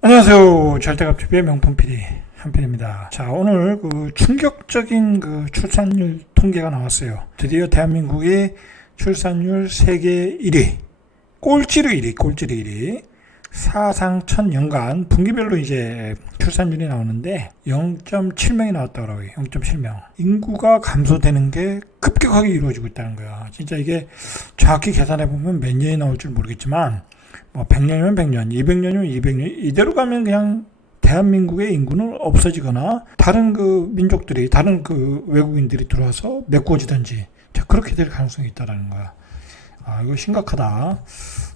안녕하세요. 절대값TV의 명품 PD 한편입니다. 자, 오늘 충격적인 출산율 통계가 나왔어요. 드디어 대한민국이 출산율 세계 1위, 꼴찌로 1위, 사상 첫 연간 분기별로 이제 출산율이 나오는데 0.7명이 나왔다고요. 0.7명. 인구가 감소되는 게 급격하게 이루어지고 있다는 거야. 진짜 이게 정확히 계산해 보면 몇 년이 나올 줄 모르겠지만 뭐 100년이면 100년, 200년이면 200년 이대로 가면 그냥 대한민국의 인구는 없어지거나 다른 민족들이 다른 외국인들이 들어와서 메꿔지든지 그렇게 될 가능성이 있다라는 거야. 이거 심각하다.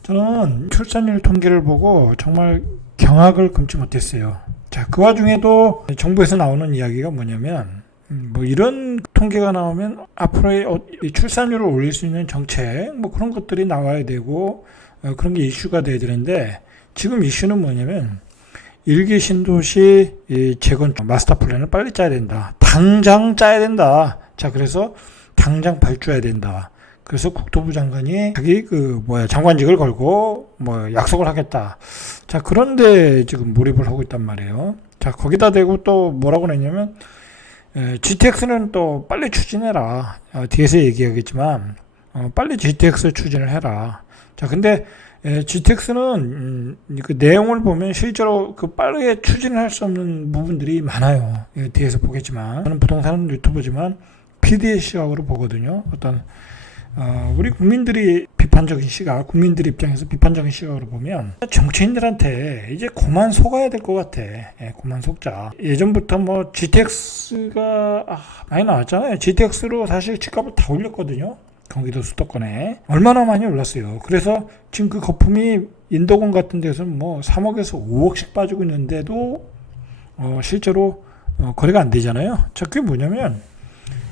저는 출산율 통계를 보고 정말 경악을 금치 못했어요. 자, 그 와중에도 정부에서 나오는 이야기가 뭐냐면 뭐 이런 통계가 나오면 앞으로의 출산율을 올릴 수 있는 정책 뭐 그런 것들이 나와야 되고 그런 게 이슈가 돼야 되는데 지금 이슈는 뭐냐면 1기 신도시 재건축 마스터 플랜을 빨리 짜야 된다. 당장 짜야 된다. 자, 그래서 당장 발주해야 된다. 그래서 국토부 장관이 자기 장관직을 걸고 뭐 약속을 하겠다. 자, 그런데 지금 몰입을 하고 있단 말이에요. 자, 거기다 대고 또 뭐라고 했냐면 GTX는 또 빨리 추진해라. 뒤에서 얘기하겠지만 빨리 GTX 추진을 해라. 자, 근데 GTX는 그 내용을 보면 실제로 빠르게 추진을 할 수 없는 부분들이 많아요. 뒤에서 보겠지만 저는 부동산 유튜버지만 PD의 시각으로 보거든요. 어떤 우리 국민들이 국민들 입장에서 비판적인 시각으로 보면 정치인들한테 이제 그만 속아야 될 것 같아. 그만 속자. 예전부터 뭐 GTX가 많이 나왔잖아요. GTX로 사실 집값을 다 올렸거든요. 경기도 수도권에 얼마나 많이 올랐어요. 그래서 지금 그 거품이 인도권 같은 데서는 뭐 3억에서 5억씩 빠지고 있는데도 실제로 거래가 안 되잖아요. 자, 그게 뭐냐면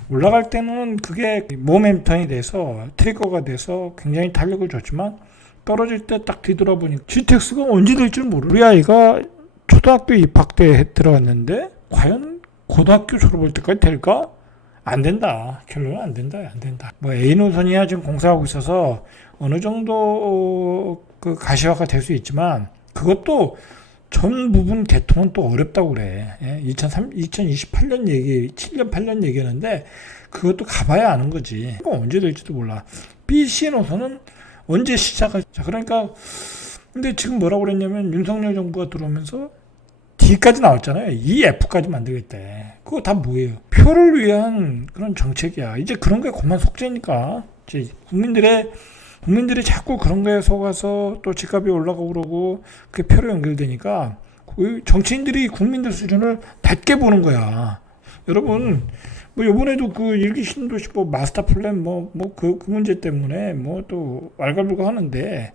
올라갈 때는 그게 모멘텀이 돼서 트리거가 돼서 굉장히 탄력을 줬지만 떨어질 때 딱 뒤돌아보니 GTX가 언제 될 줄 모르. 우리 아이가 초등학교 입학 때 들어갔는데 과연 고등학교 졸업할 때까지 될까? 안 된다. 결론은 안 된다. 뭐 A 노선이야 지금 공사하고 있어서 어느 정도 가시화가 될 수 있지만 그것도 전 부분 개통은 또 어렵다고 그래. 2028년 얘기, 7년, 8년 얘기하는데 그것도 가봐야 아는 거지. 이거 언제 될지도 몰라. B, C 노선은 언제 시작할, 자, 그러니까, 근데 지금 뭐라고 그랬냐면 윤석열 정부가 들어오면서 D까지 나왔잖아요. E, F까지 만들겠대. 그거 다 뭐예요? 표를 위한 그런 정책이야. 이제 그런 게 그만 속죄니까. 이제 국민들이 자꾸 그런 거에 속아서 또 집값이 올라가고 그러고 그게 표로 연결되니까 정치인들이 국민들 수준을 낮게 보는 거야. 여러분, 뭐 요번에도 일기 신도시 마스터 플랜 그 문제 때문에 뭐 또 왈가불가 하는데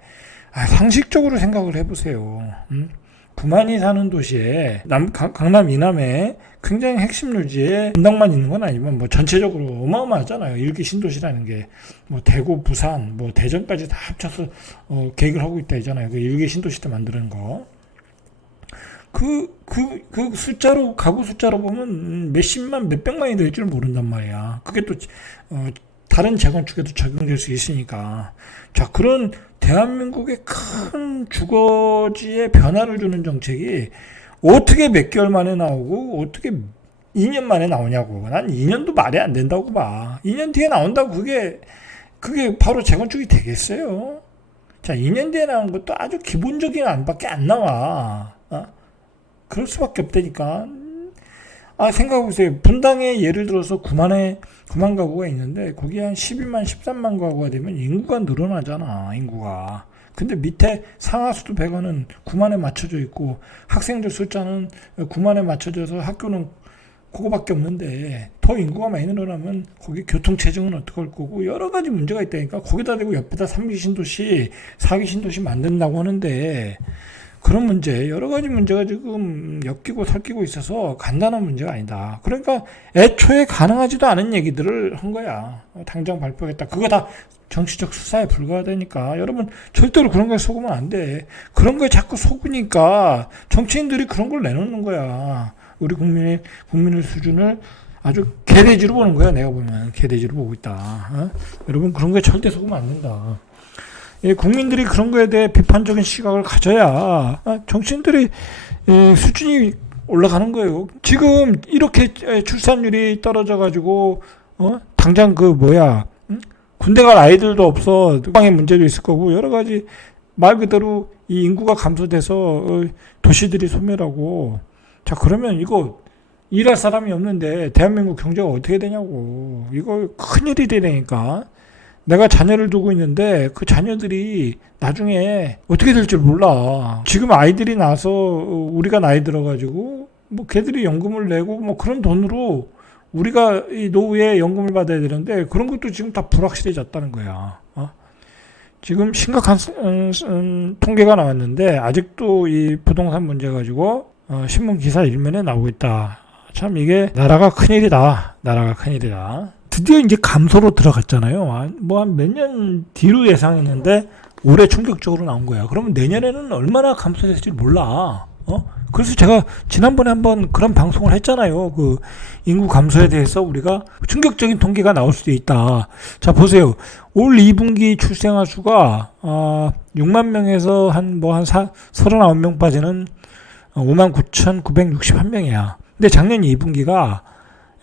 상식적으로 생각을 해보세요. 9만이 사는 도시에 강남 이남에 굉장히 핵심 요지에 분당만 있는 건 아니면 뭐 전체적으로 어마어마하잖아요. 일기 신도시라는 게 뭐 대구, 부산, 뭐 대전까지 다 합쳐서 계획을 하고 있다 있잖아요. 그 일기 신도시 때 만드는 거. 숫자로 가구 숫자로 보면 몇십만, 몇백만이 될 줄 모른단 말이야. 그게 또 다른 재건축에도 적용될 수 있으니까. 자, 그런 대한민국의 큰 주거지에 변화를 주는 정책이 어떻게 몇 개월 만에 나오고 어떻게 2년 만에 나오냐고. 난 2년도 말이 안 된다고 봐. 2년 뒤에 나온다고 그게 바로 재건축이 되겠어요. 자, 2년 뒤에 나온 것도 아주 기본적인 안밖에 안 나와. 그럴 수밖에 없다니까. 생각해보세요. 분당에 예를 들어서 9만 가구가 있는데 거기 한 12만, 13만 가구가 되면 인구가 늘어나잖아. 인구가. 근데 밑에 상하수도 배관은 9만에 맞춰져 있고 학생들 숫자는 9만에 맞춰져서 학교는 그거밖에 없는데 더 인구가 많이 늘어나면 거기 교통체증은 어떻게 할 거고 여러 가지 문제가 있다니까. 거기다 대고 옆에다 3기 신도시, 4기 신도시 만든다고 하는데 그런 문제, 여러 가지 문제가 지금 엮이고 설키고 있어서 간단한 문제가 아니다. 그러니까 애초에 가능하지도 않은 얘기들을 한 거야. 당장 발표하겠다. 그거 다 정치적 수사에 불과하다니까. 여러분 절대로 그런 거에 속으면 안 돼. 그런 거에 자꾸 속으니까 정치인들이 그런 걸 내놓는 거야. 우리 국민의 수준을 아주 개돼지로 보는 거야. 내가 보면 개돼지로 보고 있다. 여러분 그런 거에 절대 속으면 안 된다. 국민들이 그런 거에 대해 비판적인 시각을 가져야 정치인들이 수준이 올라가는 거예요. 지금 이렇게 출산율이 떨어져 가지고 당장 군대 갈 아이들도 없어. 방의 문제도 있을 거고 여러 가지 말 그대로 이 인구가 감소돼서 도시들이 소멸하고 자 그러면 이거 일할 사람이 없는데 대한민국 경제가 어떻게 되냐고. 이거 큰일이 되니까 내가 자녀를 두고 있는데 그 자녀들이 나중에 어떻게 될지 몰라. 지금 아이들이 나서 우리가 나이 들어가지고 뭐 걔들이 연금을 내고 뭐 그런 돈으로 우리가 이 노후에 연금을 받아야 되는데 그런 것도 지금 다 불확실해졌다는 거야. 지금 심각한 통계가 나왔는데 아직도 이 부동산 문제 가지고 신문 기사 일면에 나오고 있다. 참 이게 나라가 큰일이다. 나라가 큰일이다. 드디어 이제 감소로 들어갔잖아요. 뭐 한 몇 년 뒤로 예상했는데 올해 충격적으로 나온 거야. 그러면 내년에는 얼마나 감소될지 몰라. 그래서 제가 지난번에 한번 그런 방송을 했잖아요. 그 인구 감소에 대해서 우리가 충격적인 통계가 나올 수도 있다. 자, 보세요. 올 2분기 출생아 수가 6만 명에서 한 39명 빠지는 59,961명이야. 근데 작년 2분기가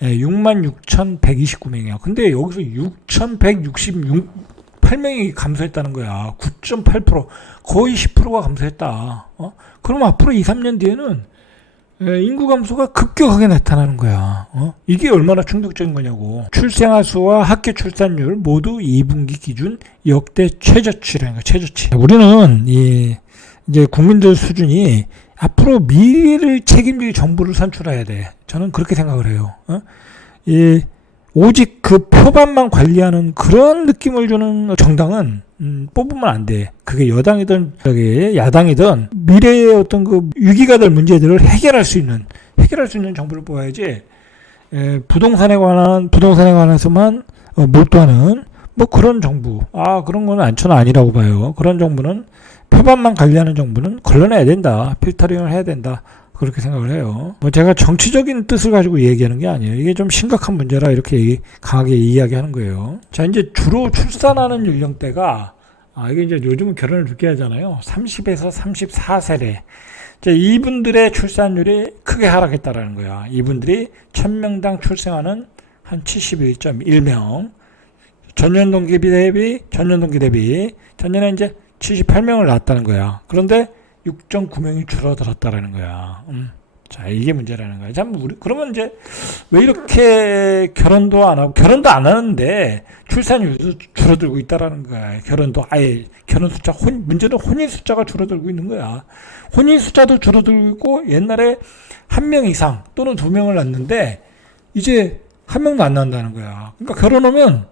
66,129명이야. 근데 여기서 6,168명이 감소했다는 거야. 9.8%. 거의 10%가 감소했다. 그럼 앞으로 2, 3년 뒤에는 인구 감소가 급격하게 나타나는 거야. 이게 얼마나 충격적인 거냐고. 출생아 수와 학교 출산율 모두 2분기 기준 역대 최저치라는 거야. 최저치. 우리는 이제 국민들 수준이 앞으로 미래를 책임질 정부를 선출해야 돼. 저는 그렇게 생각을 해요. 오직 그 표반만 관리하는 그런 느낌을 주는 정당은 뽑으면 안 돼. 그게 여당이든 야당이든 미래의 어떤 그 위기가 될 문제들을 해결할 수 있는 정부를 뽑아야지. 부동산에 관해서만 몰두하는 뭐 그런 정부. 그런 거는 저는 아니라고 봐요. 그런 정부는 표반만 관리하는 정부는 걸러내야 된다. 필터링을 해야 된다. 그렇게 생각을 해요. 뭐 제가 정치적인 뜻을 가지고 얘기하는 게 아니에요. 이게 좀 심각한 문제라 이렇게 강하게 이야기하는 거예요. 자, 이제 주로 출산하는 연령대가 이게 이제 요즘은 결혼을 늦게 하잖아요. 30에서 34세대. 이분들의 출산율이 크게 하락했다라는 거야. 이분들이 1000명당 출생하는 한 71.1명. 전년 동기 대비 전년에 이제 78명을 낳았다는 거야. 그런데 6.9명이 줄어들었다라는 거야. 자, 이게 문제라는 거야. 그러면 이제 왜 이렇게 결혼도 안 하는데 출산율도 줄어들고 있다라는 거야. 결혼 숫자, 문제는 혼인 숫자가 줄어들고 있는 거야. 혼인 숫자도 줄어들고 있고 옛날에 1명 이상 또는 2명을 낳는데 이제 1명도 안 낳는다는 거야. 그러니까 결혼하면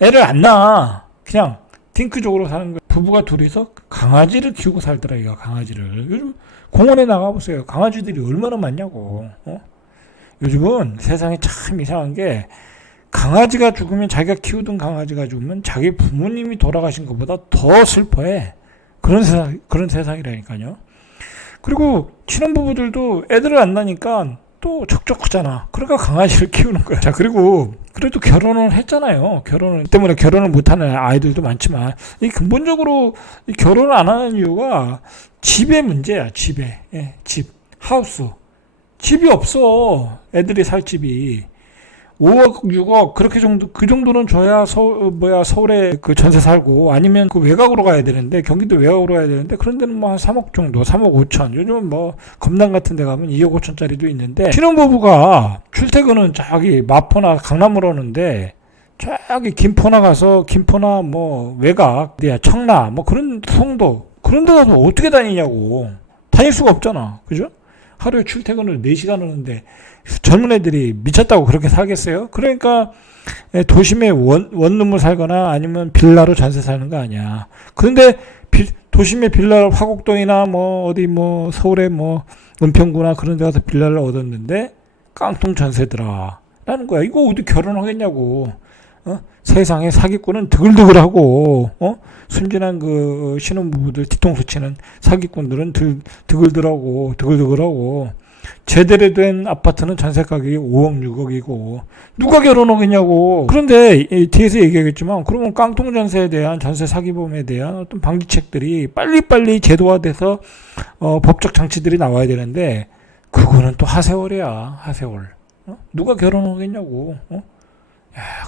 애를 안 낳아. 그냥 딩크족으로 사는 거야. 부부가 둘이서 강아지를 키우고 살더라, 이거 강아지를. 요즘 공원에 나가보세요. 강아지들이 얼마나 많냐고. 요즘은 세상에 참 이상한 게 강아지가 죽으면 자기가 키우던 강아지가 죽으면 자기 부모님이 돌아가신 것보다 더 슬퍼해. 그런 세상이라니까요. 그리고 신혼부부들도 애들을 안 낳으니까 또 적적하잖아. 그러니까 강아지를 키우는 거야. 자, 그리고 그래도 결혼을 했잖아요. 결혼을 때문에 결혼을 못하는 아이들도 많지만 이 근본적으로 이 결혼을 안 하는 이유가 집의 문제야. 집, 하우스. 집이 없어. 애들이 살 집이. 5억, 6억 그 정도는 줘야 서울에 그 전세 살고 아니면 그 외곽으로 가야 되는데 경기도 외곽으로 가야 되는데 그런 데는 뭐 한 3억 정도, 3억 5천. 요즘은 뭐 검단 같은 데 가면 2억 5천짜리도 있는데 신혼부부가 출퇴근은 저기 마포나 강남으로 오는데 저기 김포나 뭐 외곽, 청라 뭐 그런 송도 그런 데 가서 어떻게 다니냐고. 다닐 수가 없잖아. 그죠? 하루에 출퇴근을 4시간 하는데 젊은 애들이 미쳤다고 그렇게 살겠어요? 그러니까 도심에 원룸을 살거나 아니면 빌라로 전세 사는 거 아니야. 그런데 도심의 빌라를 화곡동이나 서울의 은평구나 그런 데 가서 빌라를 얻었는데 깡통 전세더라 라는 거야. 이거 어디 결혼하겠냐고. 세상에 사기꾼은 드글드글하고 순진한 그 신혼부부들 뒤통수 치는 사기꾼들은 드글드글하고 제대로 된 아파트는 전세 가격이 5억, 6억이고 누가 결혼하겠냐고. 그런데 뒤에서 얘기하겠지만 그러면 깡통 전세에 대한 전세 사기범에 대한 어떤 방지책들이 빨리빨리 제도화돼서 법적 장치들이 나와야 되는데 그거는 또 하세월이야. 하세월. 누가 결혼하겠냐고. 야,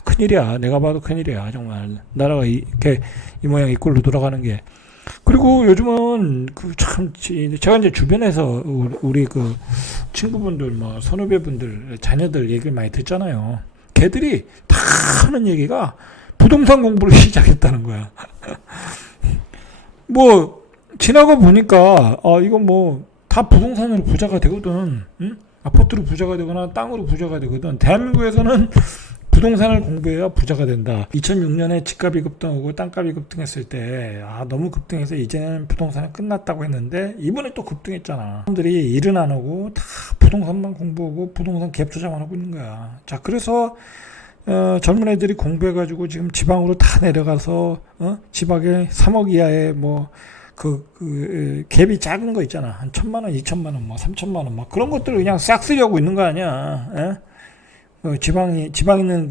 큰일이야. 내가 봐도 큰일이야. 정말 나라가 이렇게 이 모양 이 꼴로 돌아가는 게. 그리고 요즘은 그 참 제가 이제 주변에서 우리 그 친구분들 뭐 선후배분들 자녀들 얘기를 많이 듣잖아요. 걔들이 다 하는 얘기가 부동산 공부를 시작했다는 거야. 뭐 지나가 보니까 이건 뭐 다 부동산으로 부자가 되거든. 응? 아파트로 부자가 되거나 땅으로 부자가 되거든. 대한민국에서는 부동산을 공부해야 부자가 된다. 2006년에 집값이 급등하고 땅값이 급등했을 때 너무 급등해서 이제는 부동산은 끝났다고 했는데 이번에 또 급등했잖아. 사람들이 일은 안 하고 다 부동산만 공부하고 부동산 갭 투자만 하고 있는 거야. 자, 그래서 젊은 애들이 공부해가지고 지금 지방으로 다 내려가서 지방에 3억 이하의 뭐 갭이 작은 거 있잖아. 한 1,000만 원, 2,000만 원, 뭐 3,000만 원, 막 그런 것들을 그냥 싹 쓰려고 있는 거 아니야. 지방 있는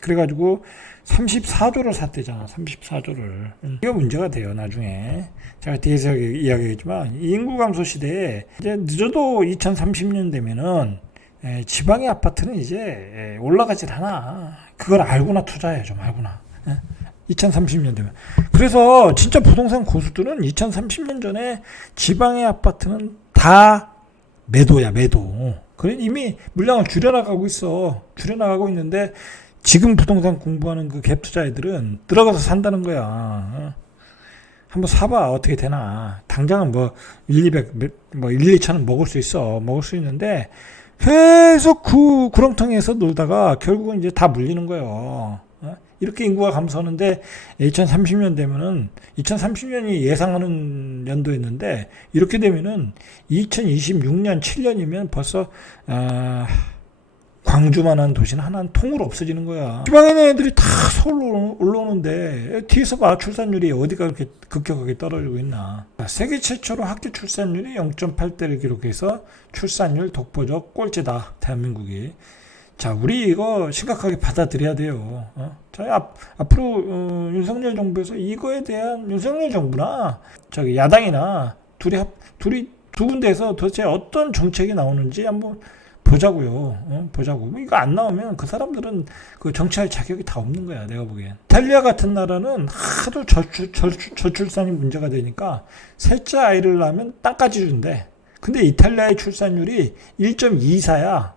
그래가지고 34조를 샀대잖아. 34조를. 이거 문제가 돼요, 나중에. 제가 뒤에서 이야기했지만, 이 인구 감소 시대에, 이제 늦어도 2030년 되면은, 지방의 아파트는 이제 올라가질 않아. 그걸 알고나 투자해, 좀 알고나. 2030년 되면. 그래서 진짜 부동산 고수들은 2030년 전에 지방의 아파트는 다 매도야, 매도. 그래 이미 물량을 줄여나가고 있어. 줄여나가고 있는데 지금 부동산 공부하는 그 갭 투자 애들은 들어가서 산다는 거야. 한번 사봐. 어떻게 되나. 당장은 뭐 1, 2천은 먹을 수 있어. 먹을 수 있는데 계속 그 구렁텅이에서 놀다가 결국은 이제 다 물리는 거예요. 이렇게 인구가 감소하는데 2030년 되면은 2030년이 예상하는 연도였는데 이렇게 되면은 2026년 7년이면 벌써 광주만한 도시는 하나는 통으로 없어지는 거야. 지방에 있는 애들이 다 서울로 올라오는데 뒤에서 봐. 출산율이 어디가 그렇게 급격하게 떨어지고 있나. 세계 최초로 학교 출산율이 0.8대를 기록해서 출산율 독보적 꼴찌다. 대한민국이. 자, 우리 이거 심각하게 받아들여야 돼요. 저희 앞으로 윤석열 정부에서 이거에 대한 윤석열 정부나 저기 야당이나 둘이 두 군데에서 도대체 어떤 정책이 나오는지 한번 보자고요. 보자고. 이거 안 나오면 그 사람들은 그 정치할 자격이 다 없는 거야. 내가 보기엔. 이탈리아 같은 나라는 하도 저출산이 문제가 되니까 셋째 아이를 낳으면 땅까지 준대. 근데 이탈리아의 출산율이 1.24야.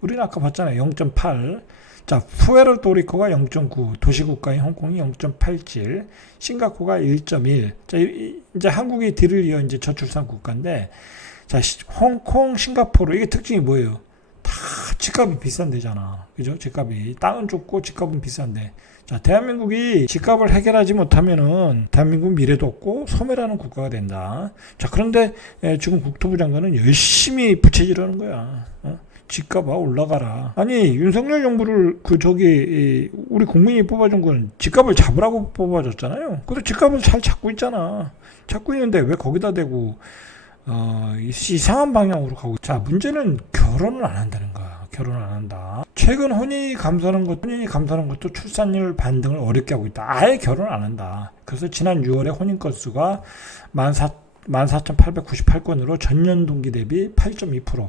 우리는 아까 봤잖아요. 0.8. 자, 푸에르토리코가 0.9, 도시국가인 홍콩이 0.87, 싱가포르가 1.1. 자, 이제 한국이 뒤를 이어 이제 저출산 국가인데, 자, 홍콩, 싱가포르 이게 특징이 뭐예요? 다 집값이 비싼 데잖아. 그죠? 집값이 땅은 좁고 집값은 비싼데. 자, 대한민국이 집값을 해결하지 못하면은 대한민국 미래도 없고 소멸하는 국가가 된다. 자, 그런데 지금 국토부 장관은 열심히 부채질하는 거야. 집값아 올라가라. 아니 윤석열 정부를 우리 국민이 뽑아준 건 집값을 잡으라고 뽑아줬잖아요. 그래서 집값을 잘 잡고 있잖아. 잡고 있는데 왜 거기다 대고 이상한 방향으로 가고. 자, 문제는 결혼을 안 한다는 거야. 결혼을 안 한다. 최근 혼인이 감소하는 것도 출산율 반등을 어렵게 하고 있다. 아예 결혼을 안 한다. 그래서 지난 6월에 혼인 건수가 14,898건으로 전년 동기 대비 8.2%.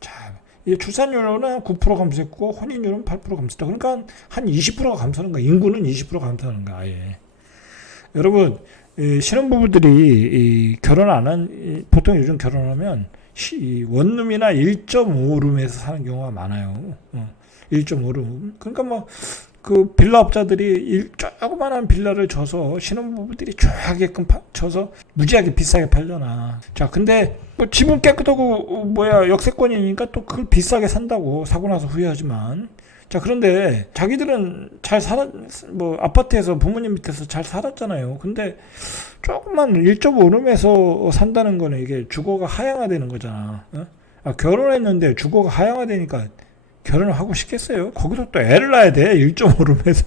자, 이 출산율은 9% 감소했고 혼인율은 8% 감소했다. 그러니까 한 20%가 감소하는 거야. 인구는 20% 감소하는 거야. 아예. 여러분, 신혼부부들이 결혼 안 한, 보통 요즘 결혼하면 원룸이나 1.5룸에서 사는 경우가 많아요. 1.5룸. 그러니까 뭐 그 빌라업자들이 조그만한 빌라를 줘서 신혼부부들이 좋아하게끔 줘서 무지하게 비싸게 팔려나. 자, 근데 뭐 집은 깨끗하고 역세권이니까 또 그걸 비싸게 산다고 사고 나서 후회하지만. 자, 그런데 자기들은 아파트에서 부모님 밑에서 잘 살았잖아요. 근데 조금만 1.5룸에서 산다는 거는 이게 주거가 하향화되는 거잖아. 결혼했는데 주거가 하향화되니까 결혼을 하고 싶겠어요? 거기서 또 애를 낳아야 돼. 1.5룸에서.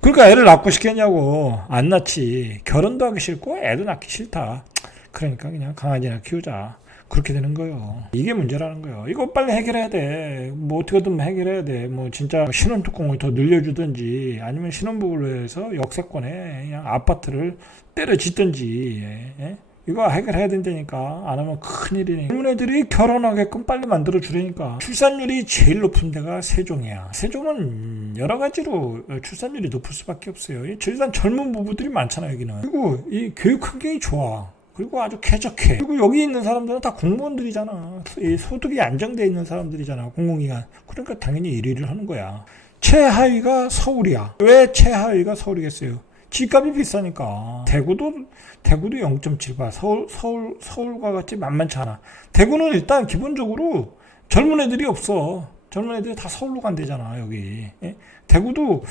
그러니까 애를 낳고 싶겠냐고. 안 낳지. 결혼도 하기 싫고 애도 낳기 싫다. 그러니까 그냥 강아지나 키우자. 그렇게 되는 거예요. 이게 문제라는 거예요. 이거 빨리 해결해야 돼. 뭐 어떻게든 해결해야 돼. 뭐 진짜 신혼특공을 더 늘려주든지 아니면 신혼부부로 해서 역세권에 그냥 아파트를 때려 짓든지 예? 이거 해결해야 된다니까. 안 하면 큰일이네. 젊은 애들이 결혼하게끔 빨리 만들어 주려니까. 출산율이 제일 높은 데가 세종이야. 세종은 여러 가지로 출산율이 높을 수밖에 없어요. 일단 젊은 부부들이 많잖아요, 여기는. 그리고 이 교육 환경이 좋아. 그리고 아주 쾌적해. 그리고 여기 있는 사람들은 다 공무원들이잖아. 이 소득이 안정되어 있는 사람들이잖아. 공공기관. 그러니까 당연히 1위를 하는 거야. 최하위가 서울이야. 왜 최하위가 서울이겠어요? 집값이 비싸니까. 대구도 0.78. 서울과 같이 만만치 않아. 대구는 일단 기본적으로 젊은 애들이 없어. 젊은 애들이 다 서울로 간대잖아, 여기. 예? 대구도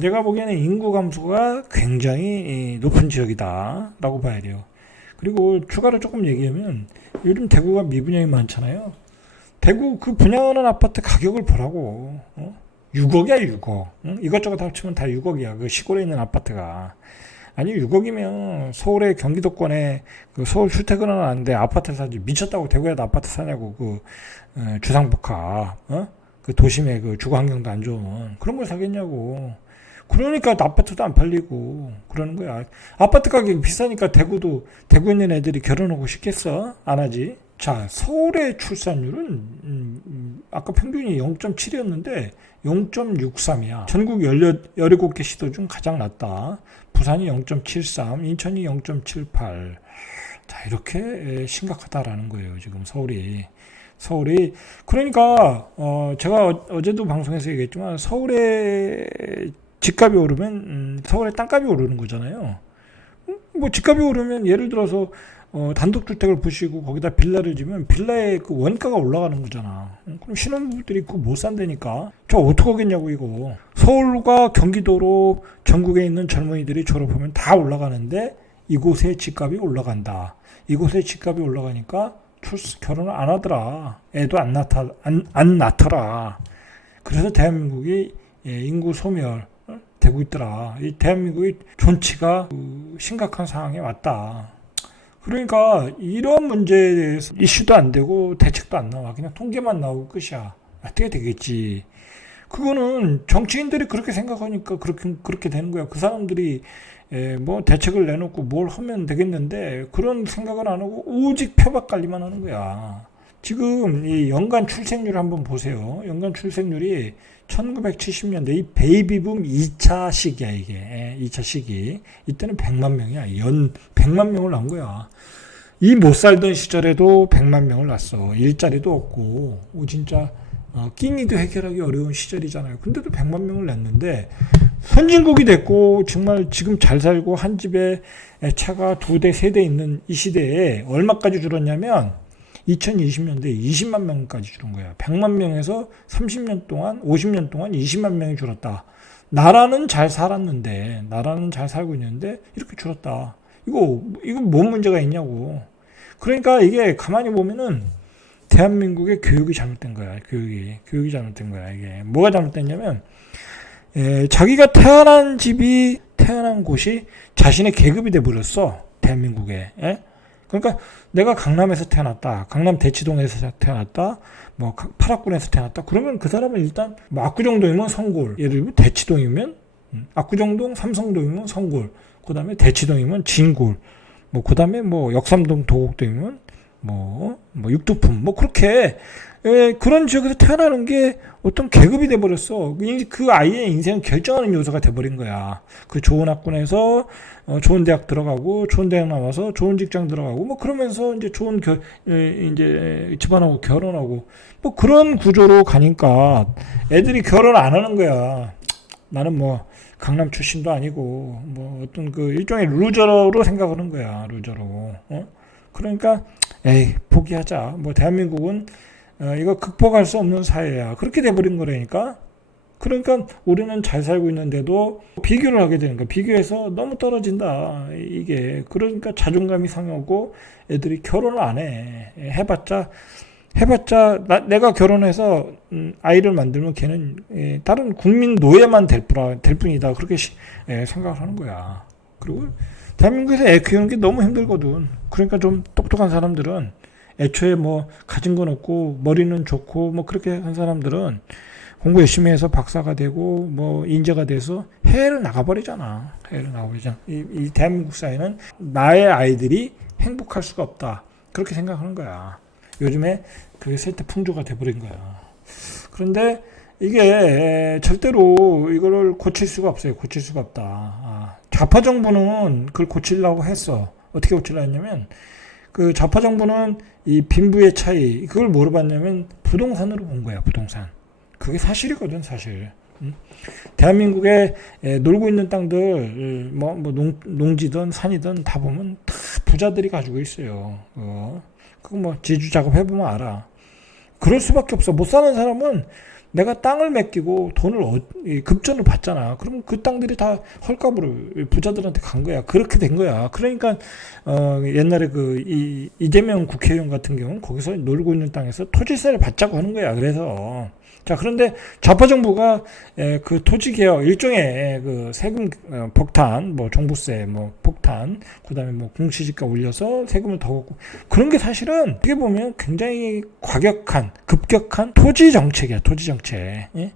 내가 보기에는 인구 감소가 굉장히 높은 지역이다 라고 봐야 돼요. 그리고 추가로 조금 얘기하면 요즘 대구가 미분양이 많잖아요. 대구 그 분양하는 아파트 가격을 보라고. 6억이야 6억. 응? 이것저것 합치면 다 6억이야. 그 시골에 있는 아파트가. 아니 6억이면 서울의 경기도권에 그 서울 출퇴근은 하는데 아파트를 사지. 미쳤다고 대구에도 아파트 사냐고. 그 주상복합 그 도심에 그 주거 환경도 안 좋은 그런 걸 사겠냐고. 그러니까 아파트도 안 팔리고 그러는 거야. 아파트 가격이 비싸니까 대구 있는 애들이 결혼하고 싶겠어? 안 하지. 자, 서울의 출산율은 아까 평균이 0.7이었는데 0.63이야. 전국 17개 시도 중 가장 낮다. 부산이 0.73, 인천이 0.78. 자, 이렇게 심각하다라는 거예요. 지금 서울이 그러니까 제가 어제도 방송에서 얘기했지만 서울의 집값이 오르면 서울의 땅값이 오르는 거잖아요. 뭐 집값이 오르면 예를 들어서 단독주택을 보시고 거기다 빌라를 지면 빌라의 그 원가가 올라가는 거잖아. 그럼 신혼부부들이 그거 못 산다니까. 저 어떡하겠냐고 이거. 서울과 경기도로 전국에 있는 젊은이들이 졸업하면 다 올라가는데 이곳의 집값이 올라간다. 이곳의 집값이 올라가니까 결혼을 안 하더라. 애도 안 낳더라. 그래서 대한민국이 인구 소멸 되고 있더라. 이 대한민국의 존치가 심각한 상황에 왔다. 그러니까 이런 문제에 대해서 이슈도 안 되고 대책도 안 나와. 그냥 통계만 나오고 끝이야. 어떻게 되겠지. 그거는 정치인들이 그렇게 생각하니까 그렇게 되는 거야. 그 사람들이 뭐 대책을 내놓고 뭘 하면 되겠는데 그런 생각은 안 하고 오직 표박 관리만 하는 거야. 지금 이 연간 출생률 한번 보세요. 연간 출생률이 1970년대 이 베이비붐 2차 시기야 이게. 2차 시기. 이때는 100만 명이야. 연 100만 명을 낳은 거야. 이 못 살던 시절에도 100만 명을 낳았어. 일자리도 없고 진짜 끼니도 해결하기 어려운 시절이잖아요. 근데도 100만 명을 낳는데 선진국이 됐고 정말 지금 잘 살고 한 집에 차가 2대, 3대 있는 이 시대에 얼마까지 줄었냐면 2020년대에 20만 명까지 줄은 거야. 100만 명에서 30년 동안, 50년 동안 20만 명이 줄었다. 나라는 잘 살았는데, 나라는 잘 살고 있는데 이렇게 줄었다. 이거 뭔 문제가 있냐고. 그러니까 이게 가만히 보면은 대한민국의 교육이 잘못된 거야. 교육이 잘못된 거야. 이게 뭐가 잘못됐냐면 자기가 태어난 곳이 자신의 계급이 돼 버렸어. 대한민국에. 그러니까 내가 강남에서 태어났다. 강남 대치동에서 태어났다. 뭐 파락군에서 태어났다. 그러면 그 사람은 일단 뭐 압구정동이면 성골. 예를 들면 대치동이면 압구정동, 삼성동이면 성골. 그다음에 대치동이면 진골. 뭐 그다음에 뭐 역삼동, 도곡동이면 뭐 육두품. 뭐 그렇게 그런 지역에서 태어나는 게 어떤 계급이 돼버렸어. 그 아이의 인생을 결정하는 요소가 돼버린 거야. 그 좋은 학군에서 좋은 대학 들어가고, 좋은 대학 나와서 좋은 직장 들어가고, 뭐 그러면서 이제 좋은 이제 집안하고 결혼하고, 뭐 그런 구조로 가니까 애들이 결혼 안 하는 거야. 나는 뭐 강남 출신도 아니고, 뭐 어떤 그 일종의 루저로 생각하는 거야. 루저로. 그러니까 에이 포기하자. 뭐 대한민국은 이거 극복할 수 없는 사회야. 그렇게 돼버린 거라니까. 그러니까 우리는 잘 살고 있는데도 비교를 하게 되는 거야. 비교해서 너무 떨어진다. 이게 그러니까 자존감이 상하고 애들이 결혼을 안 해. 해봤자 내가 결혼해서 아이를 만들면 걔는 다른 국민 노예만 될 뿐이다. 그렇게 생각을 하는 거야. 그리고 대한민국에서 애 키우는 게 너무 힘들거든. 그러니까 좀 똑똑한 사람들은 애초에 뭐 가진 건 없고 머리는 좋고 뭐 그렇게 한 사람들은 공부 열심히 해서 박사가 되고 뭐 인재가 돼서 해외를 나가버리잖아. 해외를 나가버리잖아. 이 대한민국 사회는 나의 아이들이 행복할 수가 없다. 그렇게 생각하는 거야. 요즘에 그게 세태풍조가 돼버린 거야. 그런데 이게 절대로 이거를 고칠 수가 없어요. 고칠 수가 없다. 좌파 정부는 그걸 고치려고 했어. 어떻게 고치려고 했냐면 그 좌파 정부는 이 빈부의 차이 그걸 뭐로 봤냐면 부동산으로 본 거야. 부동산. 그게 사실이거든, 사실. 대한민국에 놀고 있는 땅들, 농지든 산이든 다 보면 다 부자들이 가지고 있어요. 그거 뭐 지주 작업 해보면 알아. 그럴 수밖에 없어. 못 사는 사람은 내가 땅을 맡기고 돈을 급전을 받잖아. 그러면 그 땅들이 다 헐값으로 부자들한테 간 거야. 그렇게 된 거야. 그러니까 옛날에 이재명 국회의원 같은 경우는 거기서 놀고 있는 땅에서 토지세를 받자고 하는 거야. 그래서 자, 그런데 좌파 정부가 그 토지 개혁 일종의 그 세금 폭탄, 뭐 종부세, 뭐 폭탄, 그다음에 뭐 공시지가 올려서 세금을 더 걷고 그런 게 사실은 어떻게 보면 굉장히 과격한, 급격한 토지 정책이야, 토지 정책. 예?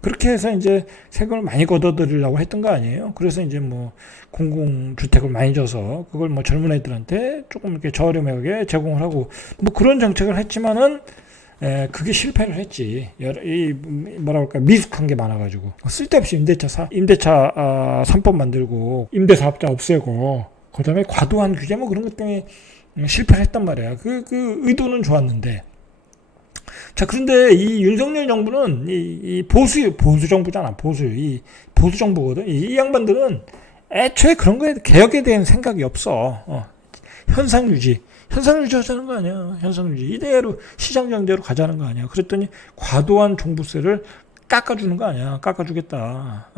그렇게 해서 이제 세금을 많이 걷어들이려고 했던 거 아니에요? 그래서 이제 뭐 공공주택을 많이 줘서 그걸 뭐 젊은 애들한테 조금 이렇게 저렴하게 제공을 하고 뭐 그런 정책을 했지만은 그게 실패를 했지. 미숙한 게 많아가지고 쓸데없이 임대차 3법 만들고 임대사업자 없애고 그다음에 과도한 규제 뭐 그런 것 때문에 실패를 했단 말이야. 그 의도는 좋았는데. 자, 그런데 이 윤석열 정부는 이 보수 정부잖아. 보수 정부거든. 이 양반들은 애초에 그런 거에 개혁에 대한 생각이 없어. 현상 유지 하자는 거 아니야. 현상 유지. 이대로 시장 경제로 가자는 거 아니야. 그랬더니 과도한 종부세를 깎아주는 거 아니야. 깎아주겠다.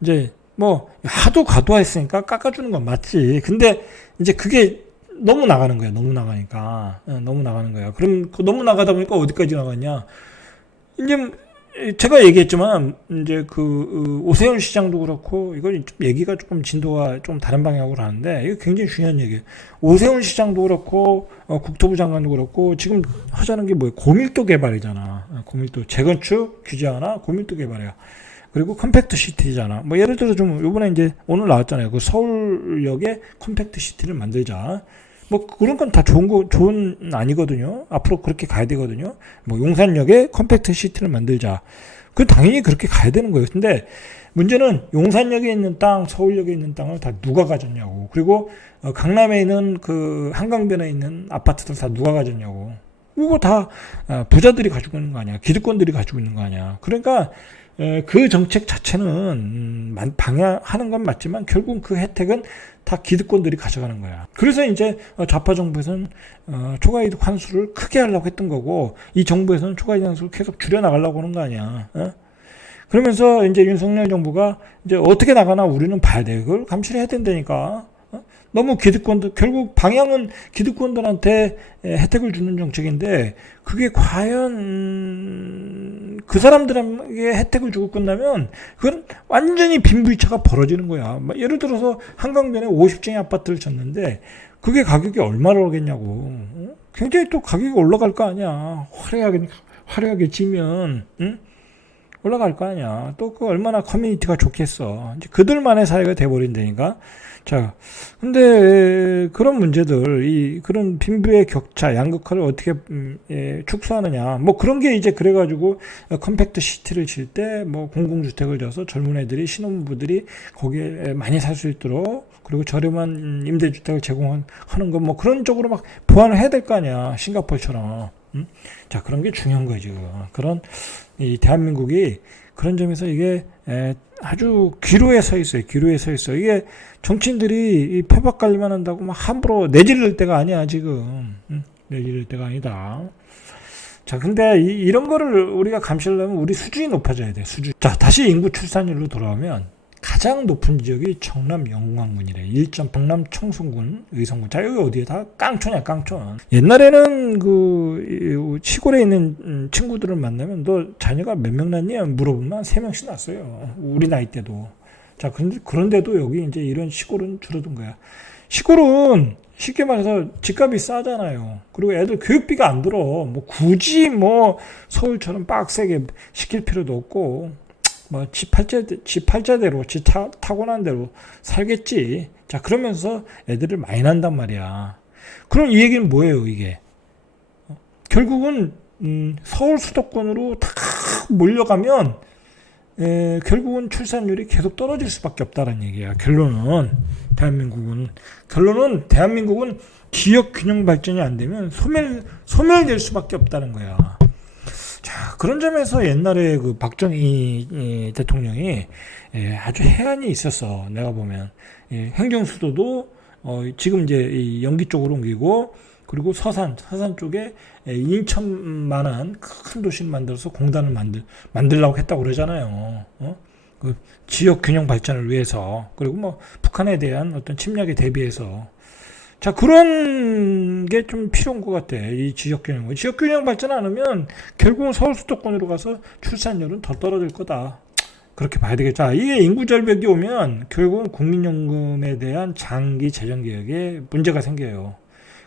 이제 뭐 하도 과도했으니까 깎아주는 건 맞지. 근데 이제 그게 너무 나가는 거야. 너무 나가니까. 너무 나가는 거야. 그럼 너무 나가다 보니까 어디까지 나갔냐. 이제 제가 얘기했지만 이제 오세훈 시장도 그렇고 이건 좀 얘기가 조금 진도가 좀 다른 방향으로 가는데 이거 굉장히 중요한 얘기예요. 오세훈 시장도 그렇고 국토부 장관도 그렇고 지금 하자는 게 뭐예요? 고밀도 개발이잖아. 고밀도 재건축 규제 하나 고밀도 개발이야. 그리고 컴팩트 시티잖아. 뭐 예를 들어 좀 이번에 이제 오늘 나왔잖아요. 그 서울역에 컴팩트 시티를 만들자. 뭐 그런 건 다 좋은 아니거든요. 앞으로 그렇게 가야 되거든요. 뭐 용산역에 컴팩트 시티를 만들자. 그 당연히 그렇게 가야 되는 거예요. 근데 문제는 용산역에 있는 땅, 서울역에 있는 땅을 다 누가 가졌냐고. 그리고 강남에 있는 그 한강변에 있는 아파트들 다 누가 가졌냐고. 이거 다 부자들이 가지고 있는 거 아니야. 기득권들이 가지고 있는 거 아니야. 그러니까 그 정책 자체는 방해하는 건 맞지만 결국 그 혜택은 다 기득권들이 가져가는 거야. 그래서 이제 좌파 정부에서는 초과이득 환수를 크게 하려고 했던 거고 이 정부에서는 초과이득 환수를 계속 줄여나가려고 하는 거 아니야. 그러면서 이제 윤석열 정부가 이제 어떻게 나가나 우리는 봐야 돼. 그걸 감시를 해야 된다니까. 너무 결국 방향은 기득권들한테 혜택을 주는 정책인데, 그게 과연 그 사람들에게 혜택을 주고 끝나면, 그건 완전히 빈부이차가 벌어지는 거야. 예를 들어서 한강변에 50층의 아파트를 졌는데, 그게 가격이 얼마나 오겠냐고. 굉장히 또 가격이 올라갈 거 아니야. 화려하게 지면, 응? 올라갈 거 아니야. 또 그 얼마나 커뮤니티가 좋겠어. 이제 그들만의 사회가 돼버린다니까. 자, 근데 그런 문제들, 그런 빈부의 격차, 양극화를 어떻게 축소하느냐, 뭐 그런 게 이제 그래가지고 컴팩트 시티를 질 때 뭐 공공주택을 져서 젊은 애들이 신혼부부들이 거기에 많이 살 수 있도록, 그리고 저렴한 임대주택을 제공하는 거 뭐 그런 쪽으로 막 보완을 해야 될 거 아니야, 싱가포르처럼. 자, 그런 게 중요한 거지. 그런 이 대한민국이 그런 점에서 이게 아주 기로에 서 있어요. 기로에 서 있어. 이게 정치인들이 이 표박 관리만 한다고 막 함부로 내지를 때가 아니야, 지금. 내지를 때가 아니다. 자, 근데 이런 거를 우리가 감시하려면 우리 수준이 높아져야 돼, 수준. 자, 다시 인구 출산율로 돌아오면 가장 높은 지역이 청남 영광군이래. 1점 경남 청송군, 의성군. 자, 여기 어디에 다 깡촌이야, 깡촌. 옛날에는 그 시골에 있는 친구들을 만나면 너 자녀가 몇 명 낳니? 물어보면 3명씩 낳았어요. 우리 나이 때도. 자, 그런데도 여기 이제 이런 시골은 줄어든 거야. 시골은 쉽게 말해서 집값이 싸잖아요. 그리고 애들 교육비가 안 들어. 뭐 굳이 뭐 서울처럼 빡세게 시킬 필요도 없고, 뭐 집 팔자대로, 집 타고난 대로 살겠지. 자, 그러면서 애들을 많이 낳는단 말이야. 그럼 이 얘기는 뭐예요, 이게? 결국은 서울 수도권으로 다 몰려가면 결국은 출산율이 계속 떨어질 수밖에 없다는 얘기야. 결론은 대한민국은 지역 균형 발전이 안 되면 소멸될 수밖에 없다는 거야. 자, 그런 점에서 옛날에 그 박정희 대통령이 아주 해안이 있었어. 내가 보면 행정수도도 지금 이제 영기 쪽으로 옮기고, 그리고 서산 쪽에 인천만한 큰 도시를 만들어서 공단을 만들려고 했다고 그러잖아요. 그 지역 균형 발전을 위해서, 그리고 뭐 북한에 대한 어떤 침략에 대비해서. 자, 그런 게 좀 필요한 것 같아. 이 지역 균형 발전 안 하면 결국은 서울 수도권으로 가서 출산율은 더 떨어질 거다. 그렇게 봐야 되겠죠. 자, 이게 인구 절벽이 오면 결국은 국민연금에 대한 장기 재정 개혁에 문제가 생겨요.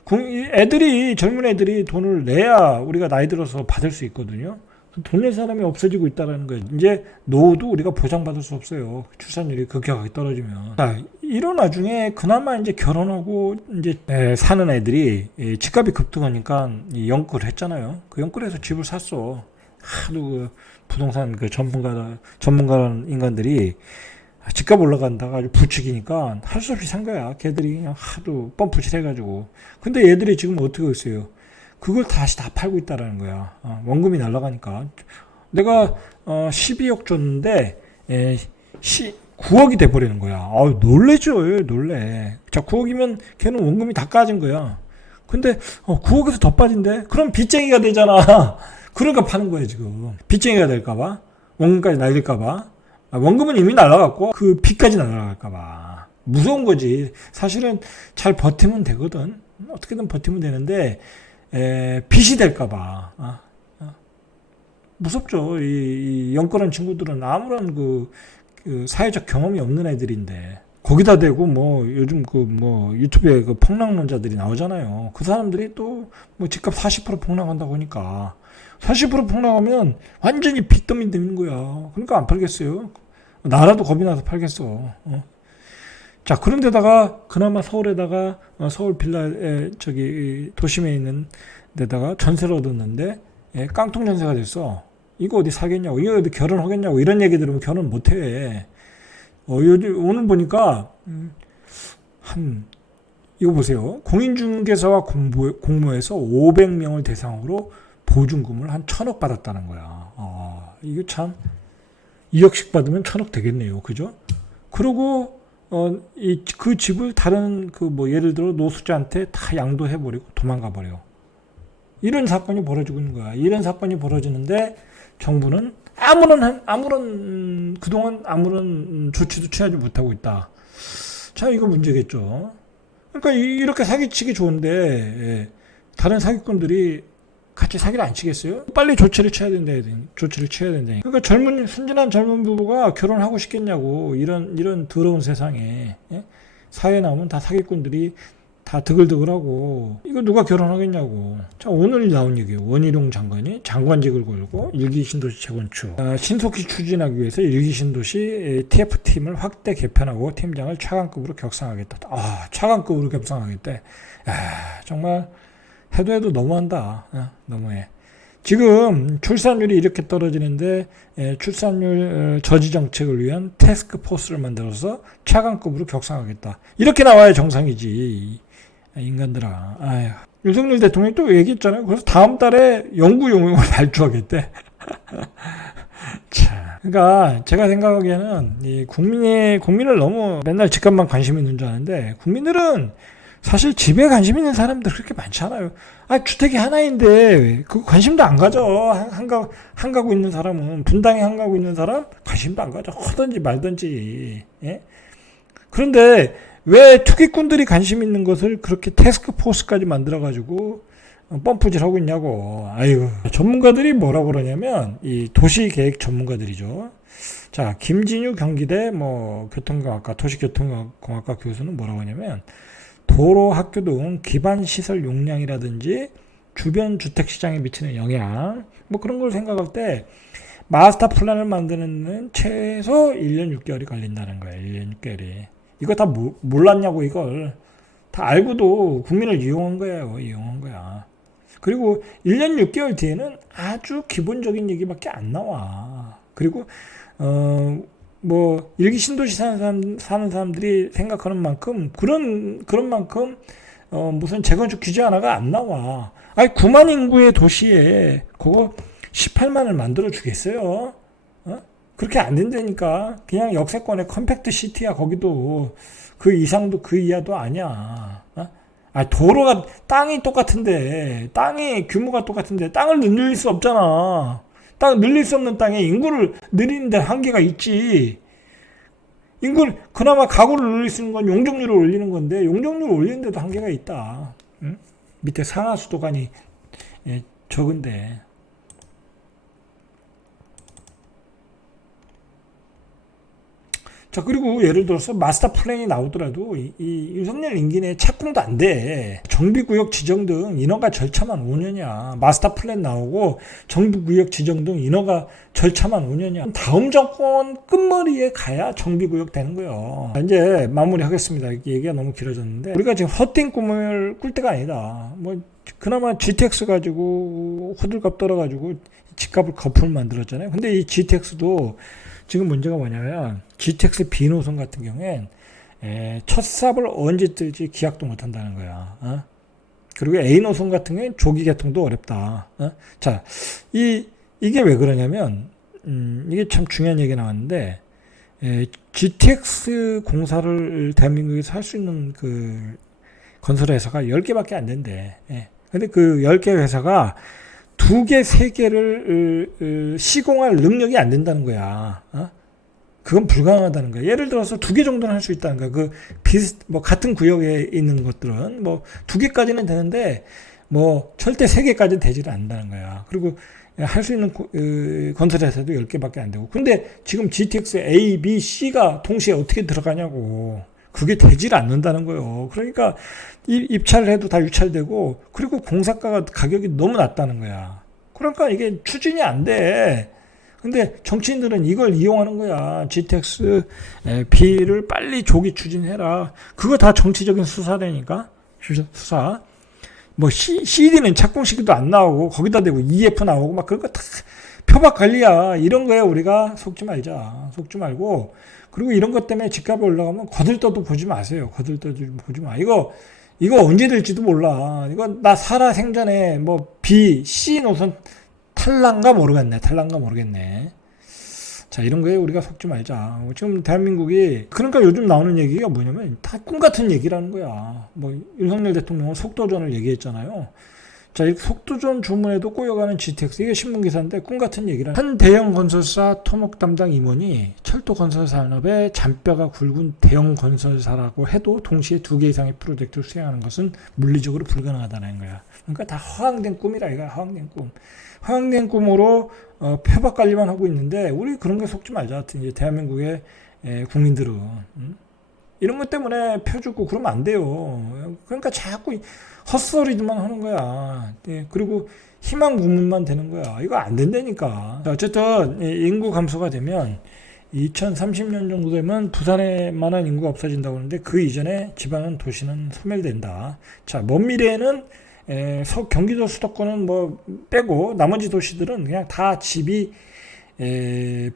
젊은 애들이 돈을 내야 우리가 나이 들어서 받을 수 있거든요. 돈 낼 사람이 없어지고 있다는 거예요. 이제 노후도 우리가 보장받을 수 없어요. 출산율이 급격하게 떨어지면. 자, 이런 와중에 그나마 이제 결혼하고 이제 사는 애들이 집값이 급등하니까 연끌을 했잖아요. 그 연끌해서 집을 샀어. 하도 그 부동산 그 전문가라는 인간들이 집값 올라간다가 아주 부추기니까 할 수 없이 산 거야. 걔들이 그냥 하도 펌프질 해가지고. 근데 얘들이 지금 어떻게 있어요? 그걸 다시 다 팔고 있다라는 거야. 원금이 날아가니까. 내가 12억 줬는데 9억이 돼버리는 거야. 놀래죠. 놀래. 자, 9억이면 걔는 원금이 다 까진 거야. 근데 9억에서 더 빠진대? 그럼 빚쟁이가 되잖아. 그러니까 파는 거야 지금. 빚쟁이가 될까봐, 원금까지 날릴까봐. 원금은 이미 날아갔고 그 빚까지 날아갈까봐 무서운 거지. 사실은 잘 버티면 되거든. 어떻게든 버티면 되는데 빚이 될까봐 무섭죠. 이 연끌한 친구들은 아무런 그 사회적 경험이 없는 애들인데, 거기다 대고 뭐 요즘 그 뭐 유튜브에 그 폭락론자들이 나오잖아요. 그 사람들이 또 뭐 집값 40% 폭락한다고 하니까 40% 폭락하면 완전히 빚더미 되는 거야. 그러니까 안 팔겠어요. 나라도 겁이 나서 팔겠어. 자, 그런데다가 그나마 서울에다가 서울 빌라에 저기 도심에 있는 데다가 전세를 얻었는데 깡통 전세가 됐어. 이거 어디 사겠냐고, 이거 어디 결혼하겠냐고, 이런 얘기 들으면 결혼 못해. 요즘 오늘 보니까 이거 보세요. 공인중개사와 공모해서 500명을 대상으로 보증금을 한 1,000억 받았다는 거야. 이거 참 2억씩 받으면 1,000억 되겠네요. 그죠? 그리고 그 집을 다른 예를 들어 노숙자한테 다 양도해버리고 도망가버려. 이런 사건이 벌어지고 있는 거야. 이런 사건이 벌어지는데 정부는 그동안 아무런 조치도 취하지 못하고 있다. 자, 이거 문제겠죠. 그러니까 이렇게 사기치기 좋은데 다른 사기꾼들이 같이 사기를 안 치겠어요? 빨리 조치를 취해야 된다. 그러니까 순진한 젊은 부부가 결혼하고 싶겠냐고. 이런 더러운 세상에 사회에 나오면 다 사기꾼들이 다 드글드글하고, 이거 누가 결혼하겠냐고. 자, 오늘 나온 얘기예요. 원희룡 장관이 장관직을 걸고 일기 신도시 재건축 신속히 추진하기 위해서 일기 신도시 TF팀을 확대 개편하고 팀장을 차관급으로 격상하겠다. 차관급으로 격상하겠대. 정말 해도 너무한다. 너무해. 지금 출산율이 이렇게 떨어지는데 출산율 저지 정책을 위한 태스크포스를 만들어서 차관급으로 격상하겠다. 이렇게 나와야 정상이지. 인간들아. 윤석열 대통령이 또 얘기했잖아요. 그래서 다음 달에 연구용역을 발주하겠대. 자, 그러니까 제가 생각하기에는 이 국민을 너무 맨날 집값만 관심 있는 줄 아는데, 국민들은 사실 집에 관심 있는 사람들 그렇게 많지 않아요. 주택이 하나인데 그 관심도 안 가져. 한 가구 있는 사람은, 분당에 한 가구 있는 사람 관심도 안 가져. 하든지 말든지. 예? 그런데 왜 투기꾼들이 관심 있는 것을 그렇게 태스크포스까지 만들어가지고 펌프질하고 있냐고. 전문가들이 뭐라고 그러냐면, 이 도시계획 전문가들이죠. 자, 김진유 경기대 도시교통공학과 교수는 뭐라고 하냐면, 도로, 학교 등 기반 시설 용량이라든지 주변 주택 시장에 미치는 영향, 뭐 그런 걸 생각할 때 마스터 플랜을 만드는 데는 최소 1년 6개월이 걸린다는 거예요. 1년 6개월이. 이거 다 몰랐냐고, 이걸. 다 알고도 국민을 이용한 거예요. 이용한 거야. 그리고 1년 6개월 뒤에는 아주 기본적인 얘기밖에 안 나와. 그리고 뭐 일기 신도시 사는 사람들이 생각하는 만큼 그런 만큼 무슨 재건축 규제 하나가 안 나와. 아니 9만 인구의 도시에 그거 18만을 만들어 주겠어요? 그렇게 안 된다니까. 그냥 역세권의 컴팩트 시티야. 거기도 그 이상도 그 이하도 아니야. 도로가 땅이 똑같은데, 땅이 규모가 똑같은데 땅을 늘릴 수 없잖아. 땅 늘릴 수 없는 땅에 인구를 늘리는데 한계가 있지. 인구를 그나마 가구를 늘릴 수 있는 건 용적률을 올리는 건데 용적률을 올리는데도 한계가 있다. 응? 밑에 상하 수도관이 적은데. 자, 그리고 예를 들어서 마스터 플랜이 나오더라도 이 윤석열 임기 내에 착공도 안 돼. 정비구역 지정 등 인허가 절차만 5년이야. 마스터 플랜 나오고 정비구역 지정 등 인허가 절차만 5년이야. 다음 정권 끝머리에 가야 정비구역 되는 거예요. 이제 마무리하겠습니다. 얘기가 너무 길어졌는데 우리가 지금 헛된 꿈을 꿀 때가 아니다. 뭐 그나마 GTX 가지고 호들갑 떨어가지고 집값을 거품을 만들었잖아요. 근데 이 GTX도 지금 문제가 뭐냐면 GTX B 노선 같은 경우엔 첫 삽을 언제 뜰지 기약도 못 한다는 거야. 그리고 A 노선 같은 경우엔 조기 개통도 어렵다. 자, 이게 왜 그러냐면 이게 참 중요한 얘기 나왔는데 GTX 공사를 대한민국에서 할 수 있는 그 건설 회사가 10개밖에 안 된대. 근데 그 10개 회사가 2개, 3개를 시공할 능력이 안 된다는 거야. 그건 불가능하다는 거야. 예를 들어서 2개 정도는 할 수 있다는 거야. 뭐 같은 구역에 있는 것들은 뭐 2개까지는 되는데 뭐 절대 3개까지는 되지를 않는다는 거야. 그리고 할 수 있는 건설회사도 10개밖에 안 되고. 근데 지금 GTX A, B, C가 동시에 어떻게 들어가냐고. 그게 되질 않는다는 거예요. 그러니까 입찰을 해도 다 유찰되고, 그리고 공사가가 가격이 너무 낮다는 거야. 그러니까 이게 추진이 안 돼. 근데 정치인들은 이걸 이용하는 거야. GTX B를 빨리 조기 추진해라. 그거 다 정치적인 수사라니까. 수사. 뭐 CD는 착공 시기도 안 나오고 거기다 대고 EF 나오고 막 그런 거 다 표박 관리야. 이런 거에 우리가 속지 말자. 속지 말고. 그리고 이런 것 때문에 집값이 올라가면 거들떠도 보지 마세요. 거들떠도 보지 마. 이거 언제 될지도 몰라. 이거 나 살아 생전에 뭐 B, C 노선 탈란가 모르겠네. 자, 이런 거에 우리가 속지 말자. 지금 대한민국이, 그러니까 요즘 나오는 얘기가 뭐냐면 다 꿈 같은 얘기라는 거야. 뭐 윤석열 대통령은 속도전을 얘기했잖아요. 자, 이 속도전 주문에도 꼬여가는 GTX, 이게 신문기사인데 꿈 같은 얘기라. 한 대형 건설사 토목 담당 임원이 철도 건설 산업의 잔뼈가 굵은 대형 건설사라고 해도 동시에 2개 이상의 프로젝트를 수행하는 것은 물리적으로 불가능하다는 거야. 그러니까 다 허황된 꿈이라 이거야. 허황된 꿈. 허황된 꿈으로 표박 관리만 하고 있는데 우리 그런 게 속지 말자. 하여튼 이제 대한민국의 국민들은 이런 것 때문에 표 주고 그러면 안 돼요. 그러니까 자꾸 헛소리만 하는 거야. 그리고 희망 고문만 되는 거야. 이거 안 된다니까. 어쨌든 인구 감소가 되면 2030년 정도 되면 부산에만한 인구가 없어진다고 하는데 그 이전에 지방은 도시는 소멸된다. 자, 먼 미래에는 경기도 수도권은 뭐 빼고 나머지 도시들은 그냥 다 집이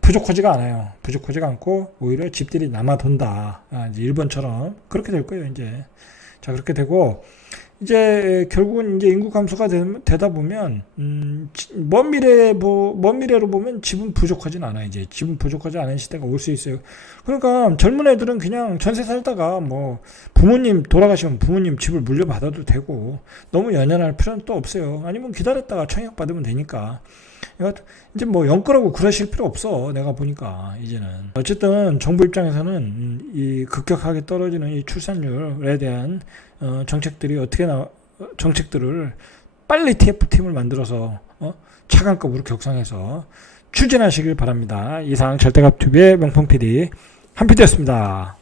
부족하지가 않아요. 부족하지가 않고 오히려 집들이 남아돈다. 이제 일본처럼 그렇게 될 거예요. 이제 자, 그렇게 되고 이제 결국은 이제 인구 감소가 되다 보면 먼 미래로 보면 집은 부족하진 않아. 이제 집은 부족하지 않은 시대가 올 수 있어요. 그러니까 젊은 애들은 그냥 전세 살다가 뭐 부모님 돌아가시면 부모님 집을 물려받아도 되고 너무 연연할 필요는 또 없어요. 아니면 기다렸다가 청약 받으면 되니까. 이제 뭐 연끌하고 그러실 필요 없어. 내가 보니까 이제는. 어쨌든 정부 입장에서는 이 급격하게 떨어지는 이 출산율에 대한 정책들을 빨리 TF팀을 만들어서 차관급으로 격상해서 추진하시길 바랍니다. 이상 절대값 TV의 명품 PD 한 PD였습니다.